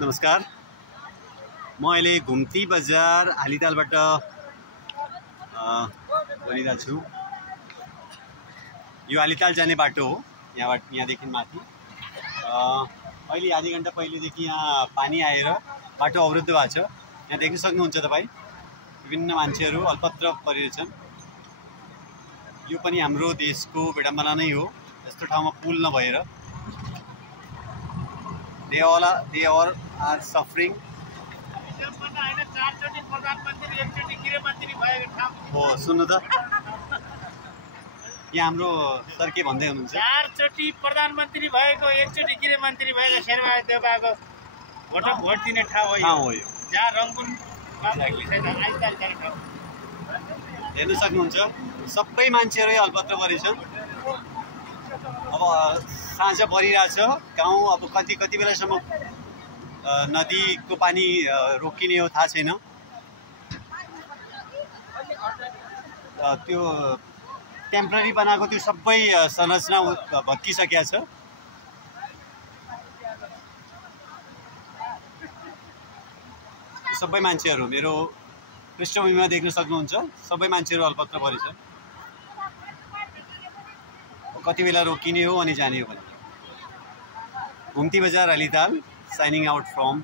नमस्कार, म अहिले घुम्ती बजार हालितालबाट बोलिरहेको छु। यो हालिताल जाने बाटो हो। यहाँदेखि माथि अहिले आधी घन्टा पहिलेदेखि यहाँ पानी आएर बाटो अवरुद्ध भएको छ। यहाँ देख्न सक्नुहुन्छ तपाईँ, विभिन्न मान्छेहरू अल्पत्र परिरहेछन्। यो पनि हाम्रो देशको विडम्बना नै हो, यस्तो ठाउँमा पुल नभएर। They all are suffering. हो सुन्नु त, यहाँ हाम्रो सर के भन्दै हुनुहुन्छ? 4 चोटि प्रधानमन्त्री भएको, 1 चोटि गृहमन्त्री भएको शेरबहादुर देउबाको भोट दिने ठाउँ हो यो। जहाँ रङ्गुन हेर्न सक्नुहुन्छ, सबै मान्छेहरू अल्पत्र परेछन्। अब साँझ परिरहेछ, गाउँ अब कति बेलासम्म नदीको पानी रोकिने हो थाहा छैन। त्यो टेम्पररी बनाएको त्यो सबै संरचना भत्किसकेको छ। सबै मान्छेहरू मेरो पृष्ठभूमिमा देख्न सक्नुहुन्छ, सबै मान्छेहरू अल्पत्र परेछन्। कति बेला रोकिने हो अनि जाने हो भने। घुम्ती बजार हालिताल, साइनिङ आउट फ्रम